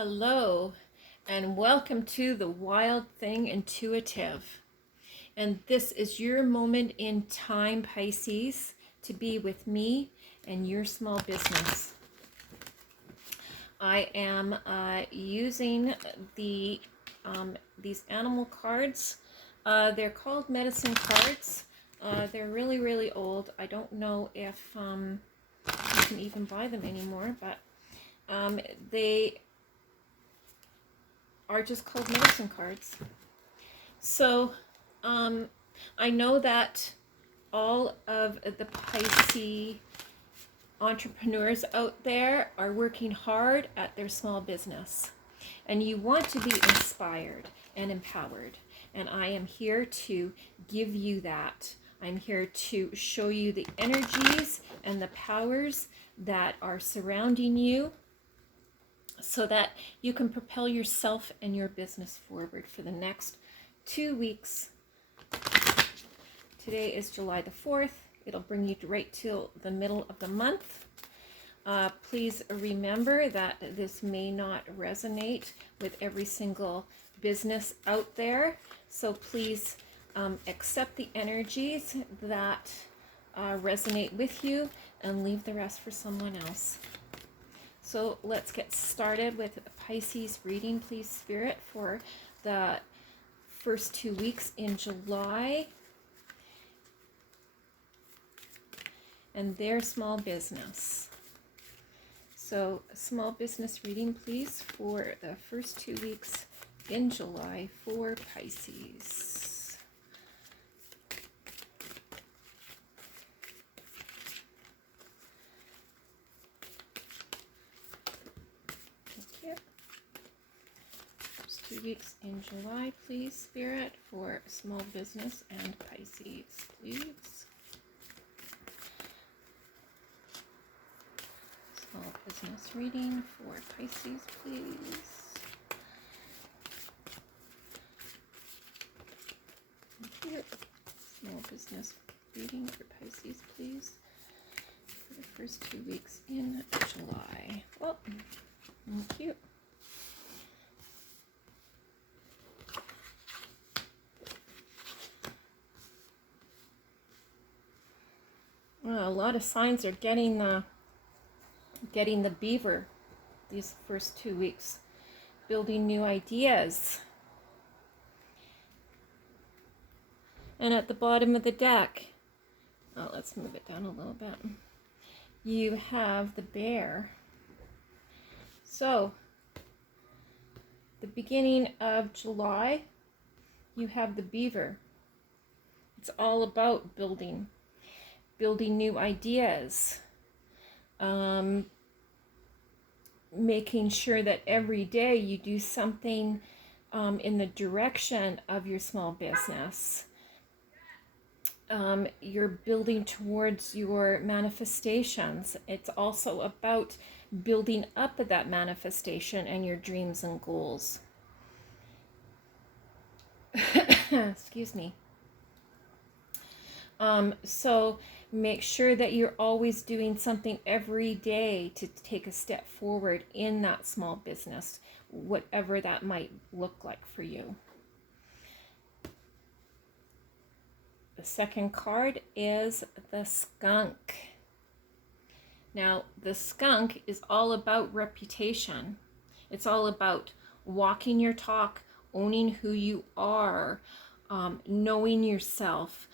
Hello, and welcome to the Wild Thing Intuitive. And this is your moment in time, Pisces, to be with me and your small business. I am using these animal cards. They're called medicine cards. They're really, really old. I don't know if you can even buy them anymore, but they are just called medicine cards. So I know that all of the Pisces entrepreneurs out there are working hard at their small business, and you want to be inspired and empowered, and I am here to give you that. I'm here to show you the energies and the powers that are surrounding you so that you can propel yourself and your business forward for the next 2 weeks. Today is July the 4th. It'll bring you right till the middle of the month. Please remember that this may not resonate with every single business out there. So please accept the energies that resonate with you and leave the rest for someone else. So let's get started with a Pisces reading, please, Spirit, for the first 2 weeks in July and their small business. So small business reading, please, for the first 2 weeks in July for Pisces. Thank you. First 2 weeks in July, please, Spirit, for small business and Pisces, please. Small business reading for Pisces, please. Thank you. Small business reading for Pisces, please, for the first 2 weeks in July. Well, thank you. Well, a lot of signs are getting the beaver these first 2 weeks, building new ideas. And at the bottom of the deck, let's move it down a little bit, you have the bear. So the beginning of July, you have the beaver. It's all about building new ideas, making sure that every day you do something in the direction of your small business. You're building towards your manifestations. It's also about building up that manifestation and your dreams and goals. Excuse me. So make sure that you're always doing something every day to take a step forward in that small business, whatever that might look like for you. The second card is the skunk. Now, the skunk is all about reputation. It's all about walking your talk, owning who you are, knowing yourself,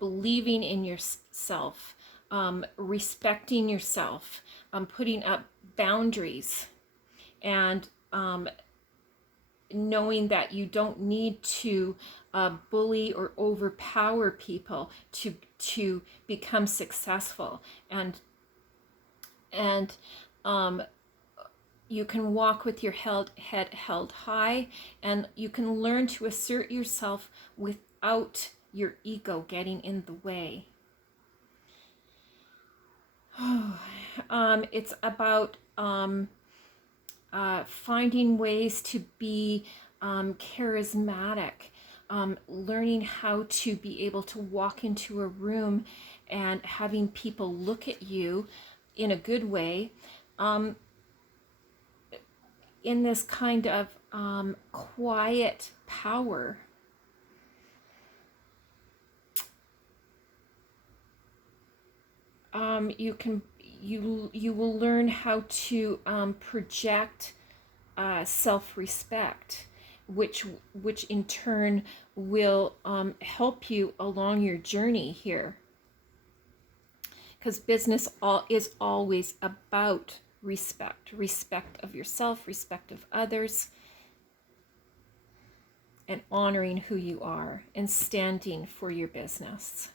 believing in yourself, respecting yourself, putting up boundaries, and knowing that you don't need to bully or overpower people to become successful, and you can walk with your head held high, and you can learn to assert yourself without your ego getting in the way. It's about finding ways to be charismatic, learning how to be able to walk into a room and having people look at you in a good way, in this kind of quiet power. You will learn how to project self-respect, which in turn will help you along your journey here. Because business is always about respect of yourself, respect of others, and honoring who you are and standing for your business.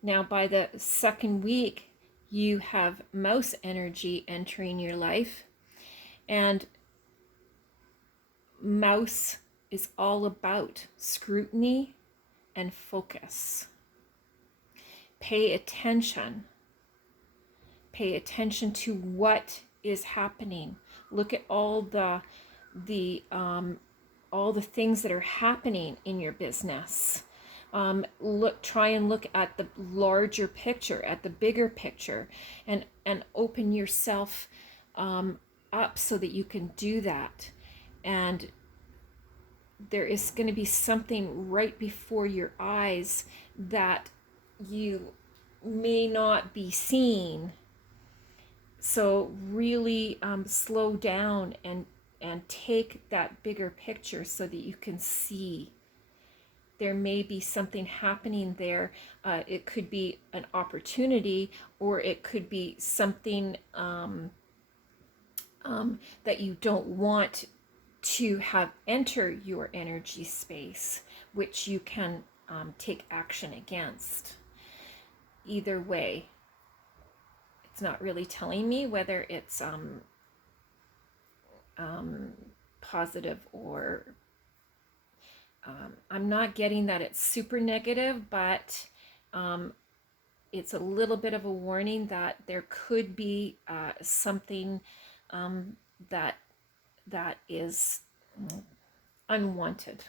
Now, by the second week, you have mouse energy entering your life, and mouse is all about scrutiny and focus. Pay attention. Pay attention to what is happening. Look at all the things that are happening in your business. Try and look at the larger picture, at the bigger picture, and open yourself up so that you can do that. And there is going to be something right before your eyes that you may not be seeing. So really slow down and take that bigger picture so that you can see. There may be something happening there. It could be an opportunity, or it could be something that you don't want to have enter your energy space, which you can take action against. Either way, it's not really telling me whether it's positive or I'm not getting that it's super negative, but it's a little bit of a warning that there could be something that is unwanted.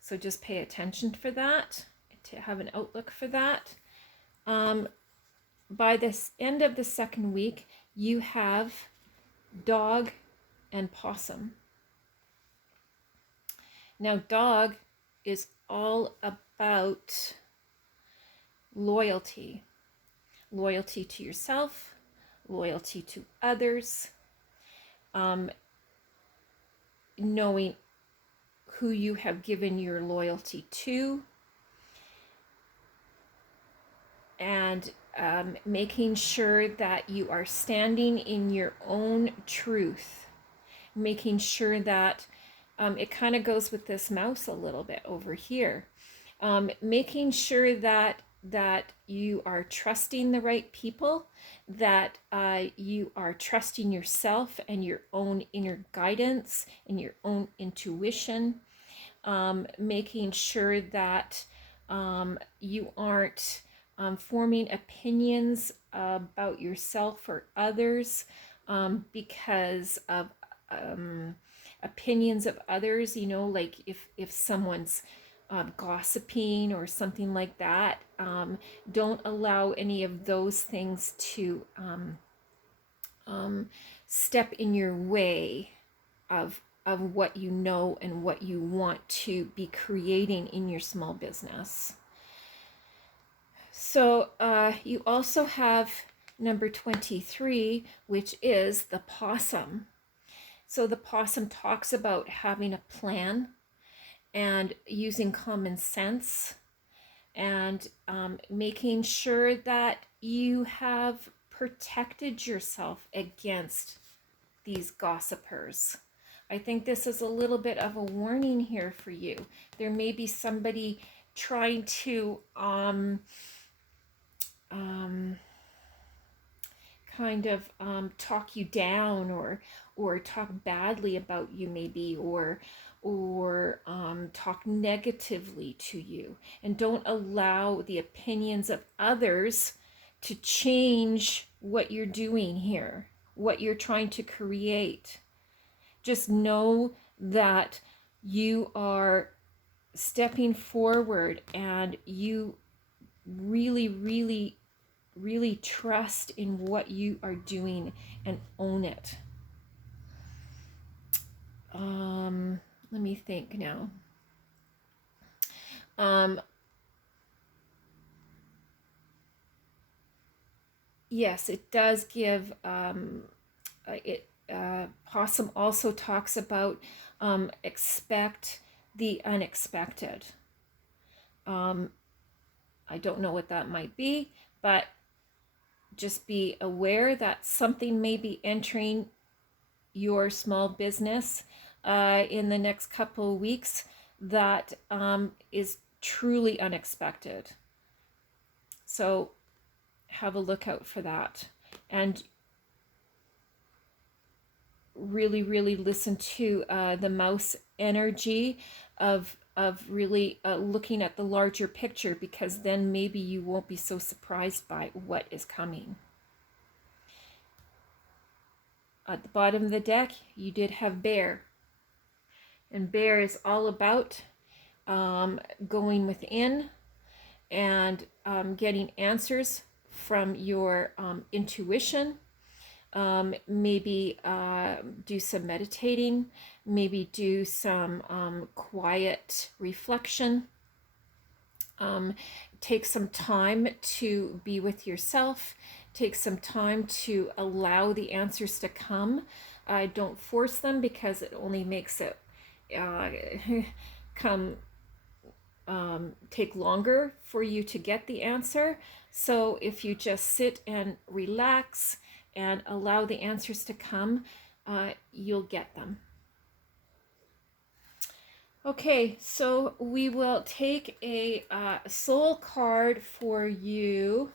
So just pay attention for that, to have an outlook for that. By this end of the second week, you have dog and possum. Now, dog is all about loyalty. Loyalty to yourself, loyalty to others, knowing who you have given your loyalty to, and making sure that you are standing in your own truth, making sure that it kind of goes with this mouse a little bit over here, making sure that you are trusting the right people, that you are trusting yourself and your own inner guidance and your own intuition, making sure that you aren't forming opinions about yourself or others because of opinions of others, like if someone's gossiping or something like that, don't allow any of those things to step in your way of what you know and what you want to be creating in your small business. So you also have number 23, which is the possum. So the possum talks about having a plan and using common sense and making sure that you have protected yourself against these gossipers. I think this is a little bit of a warning here for you. There may be somebody trying to kind of talk you down or talk badly about you, maybe, or talk negatively to you. And don't allow the opinions of others to change what you're doing here, what you're trying to create. Just know that you are stepping forward and you really, really really trust in what you are doing and own it. Let me think now. Yes, it does give, Possum also talks about expect the unexpected. I don't know what that might be, but just be aware that something may be entering your small business in the next couple of weeks that is truly unexpected. So have a look out for that, and really listen to the mouse energy of really looking at the larger picture, because then maybe you won't be so surprised by what is coming. At the bottom of the deck, you did have Bear. And Bear is all about going within and getting answers from your intuition. Maybe do some meditating, maybe do some quiet reflection. Take some time to be with yourself. Take some time to allow the answers to come. Don't force them, because it only makes it take longer for you to get the answer. So if you just sit and relax and allow the answers to come, you'll get them. Okay, so we will take a soul card for you.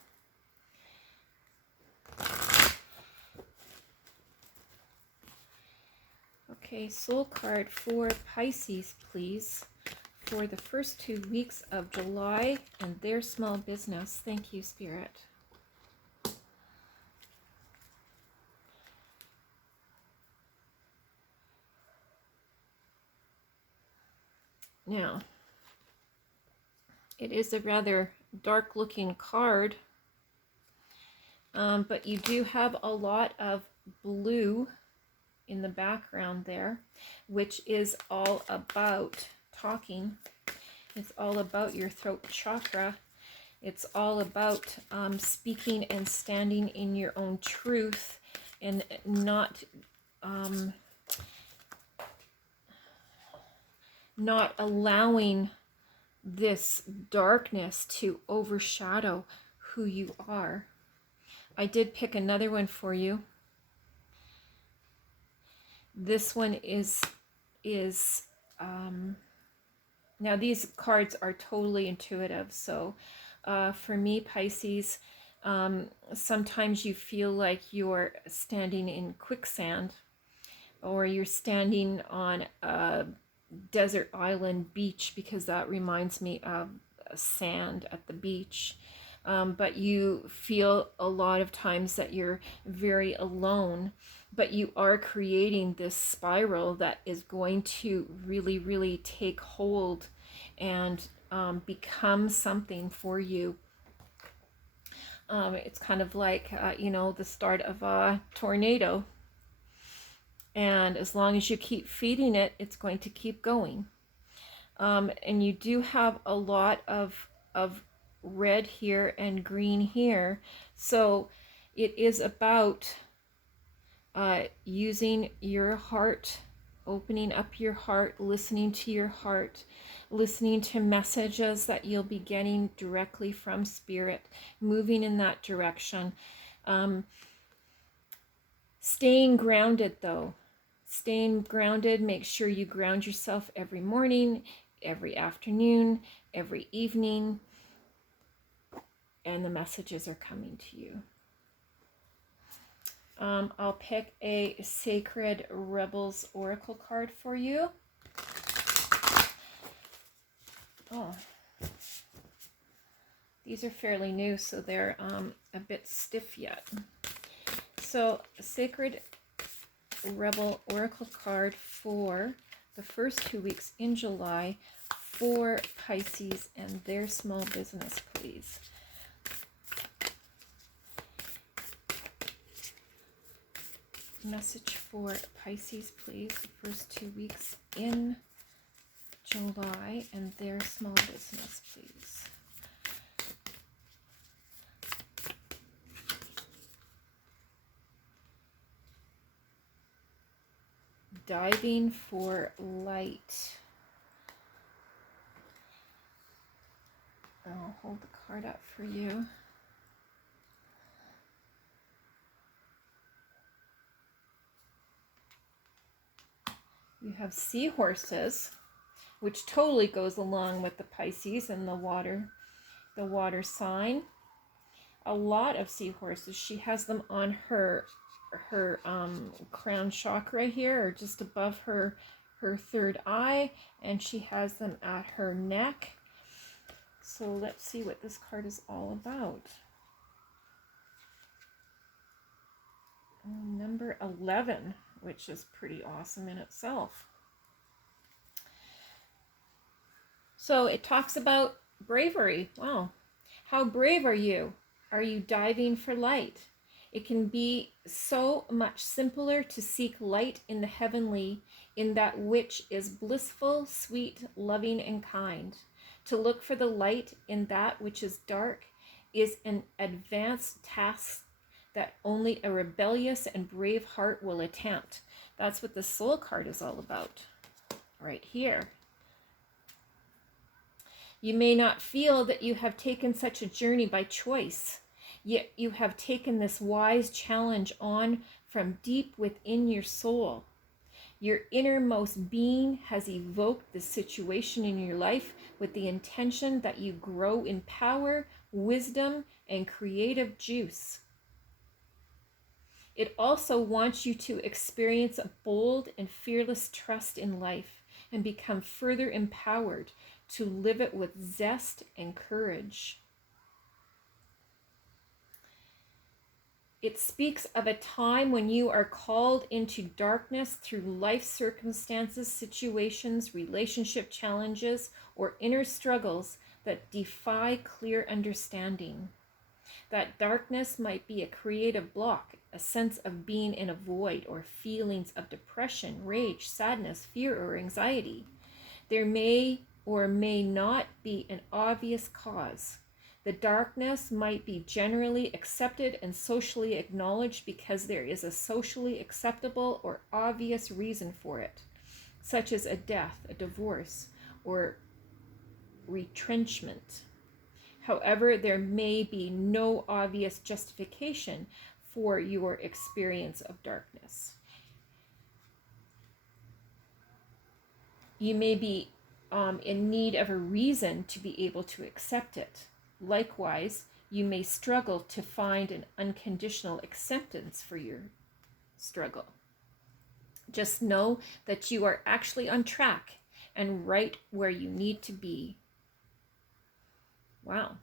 Okay, soul card for Pisces, please, for the first 2 weeks of July and their small business. Thank you, Spirit. Now, it is a rather dark looking card, but you do have a lot of blue in the background there, which is all about talking. It's all about your throat chakra. It's all about speaking and standing in your own truth, and not allowing this darkness to overshadow who you are. I did pick another one for you. This one is now these cards are totally intuitive. So for me, Pisces, sometimes you feel like you're standing in quicksand, or you're standing on a desert island beach, because that reminds me of sand at the beach. But you feel a lot of times that you're very alone, but you are creating this spiral that is going to really take hold and become something for you. It's kind of like, the start of a tornado. And as long as you keep feeding it, it's going to keep going. And you do have a lot of red here and green here. So it is about using your heart, opening up your heart, listening to your heart, listening to messages that you'll be getting directly from Spirit, moving in that direction. Staying grounded, though. Staying grounded, make sure you ground yourself every morning, every afternoon, every evening, and the messages are coming to you. I'll pick a Sacred Rebels Oracle card for you. Oh, these are fairly new, so they're a bit stiff yet. So, Sacred Rebel Oracle card for the first 2 weeks in July for Pisces and their small business, please. Message for Pisces, please. The first 2 weeks in July and their small business, please. Diving for light. I'll hold the card up for you. You have seahorses, which totally goes along with the Pisces and the water sign. A lot of seahorses. She has them on her crown chakra here, or just above her third eye, and she has them at her neck. So let's see what this card is all about. Number 11, which is pretty awesome in itself. So it talks about bravery. Wow. How brave are you? Are you diving for light? It can be so much simpler to seek light in the heavenly, in that which is blissful, sweet, loving, and kind. To look for the light in that which is dark is an advanced task that only a rebellious and brave heart will attempt. That's what the soul card is all about, right here. You may not feel that you have taken such a journey by choice, yet you have taken this wise challenge on from deep within your soul. Your innermost being has evoked this situation in your life with the intention that you grow in power, wisdom, and creative juice. It also wants you to experience a bold and fearless trust in life and become further empowered to live it with zest and courage. It speaks of a time when you are called into darkness through life circumstances, situations, relationship challenges, or inner struggles that defy clear understanding. That darkness might be a creative block, a sense of being in a void, or feelings of depression, rage, sadness, fear, or anxiety. There may or may not be an obvious cause. The darkness might be generally accepted and socially acknowledged because there is a socially acceptable or obvious reason for it, such as a death, a divorce, or retrenchment. However, there may be no obvious justification for your experience of darkness. You may be in need of a reason to be able to accept it. Likewise, you may struggle to find an unconditional acceptance for your struggle. Just know that you are actually on track and right where you need to be. Wow.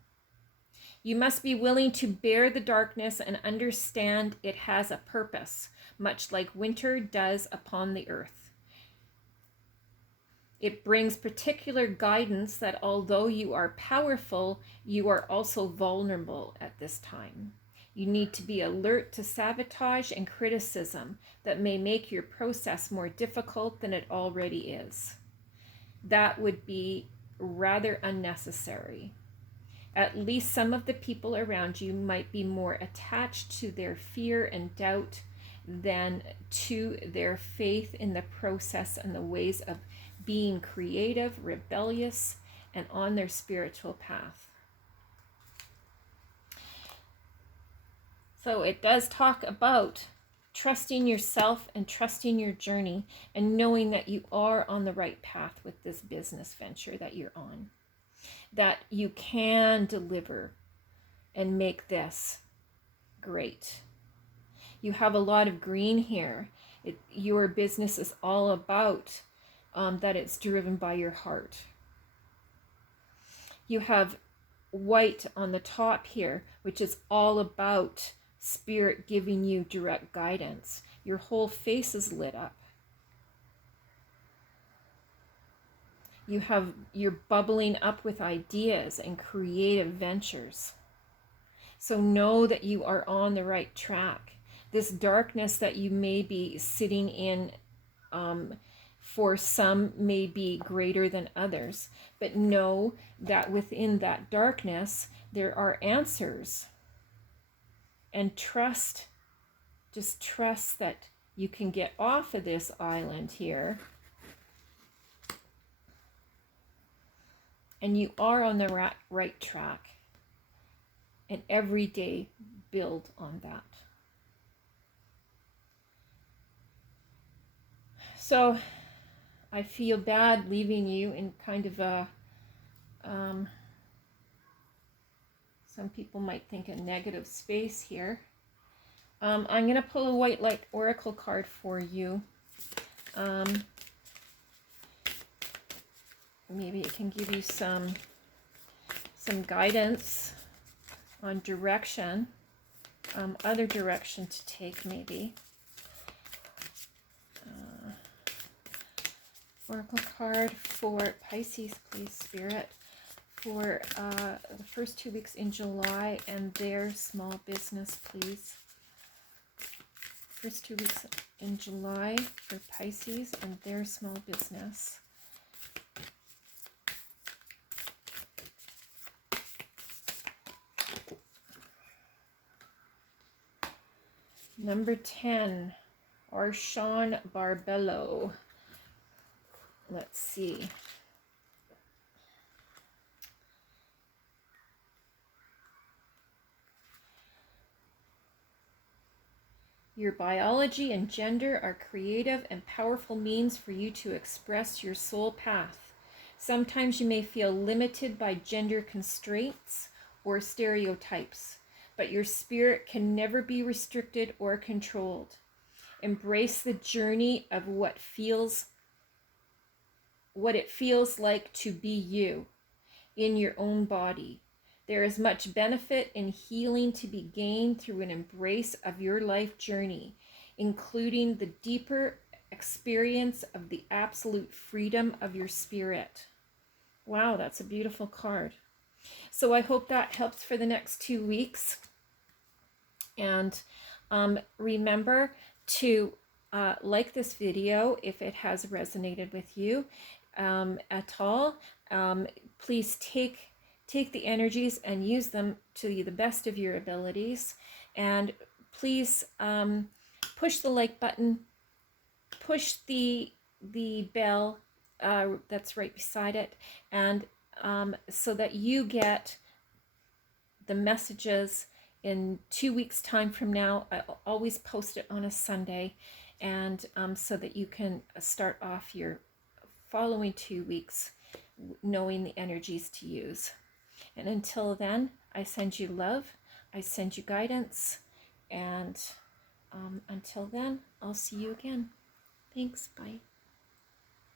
You must be willing to bear the darkness and understand it has a purpose, much like winter does upon the earth. It brings particular guidance that although you are powerful, you are also vulnerable at this time. You need to be alert to sabotage and criticism that may make your process more difficult than it already is. That would be rather unnecessary. At least some of the people around you might be more attached to their fear and doubt than to their faith in the process and the ways of being creative, rebellious, and on their spiritual path. So it does talk about trusting yourself and trusting your journey and knowing that you are on the right path with this business venture that you're on. That you can deliver and make this great. You have a lot of green here. Your business is all about that it's driven by your heart. You have white on the top here, which is all about spirit giving you direct guidance. Your whole face is lit up. You're bubbling up with ideas and creative ventures. So know that you are on the right track. this darkness that you may be sitting in, for some may be greater than others, but know that within that darkness there are answers, and just trust that you can get off of this island here, and you are on the right track, and every day build on that. So I feel bad leaving you in kind of a, some people might think a negative space here. I'm going to pull a white light oracle card for you. Maybe it can give you some guidance on direction, other direction to take maybe. Oracle card for Pisces, please, Spirit, for the first 2 weeks in July and their small business, please. First 2 weeks in July for Pisces and their small business. Number 10, Arshawn Barbello. Let's see. Your biology and gender are creative and powerful means for you to express your soul path. Sometimes you may feel limited by gender constraints or stereotypes, but your spirit can never be restricted or controlled. Embrace the journey of what it feels like to be you in your own body. There is much benefit in healing to be gained through an embrace of your life journey, including the deeper experience of the absolute freedom of your spirit. Wow, that's a beautiful card. So I hope that helps for the next 2 weeks. And remember to like this video if it has resonated with you at all. Please take the energies and use them to the best of your abilities. And please push the like button, push the bell that's right beside it, and so that you get the messages in 2 weeks time from now. I always post it on a Sunday, and so that you can start off your following 2 weeks knowing the energies to use. And until then, I send you love, I send you guidance, and until then, I'll see you again. Thanks, bye.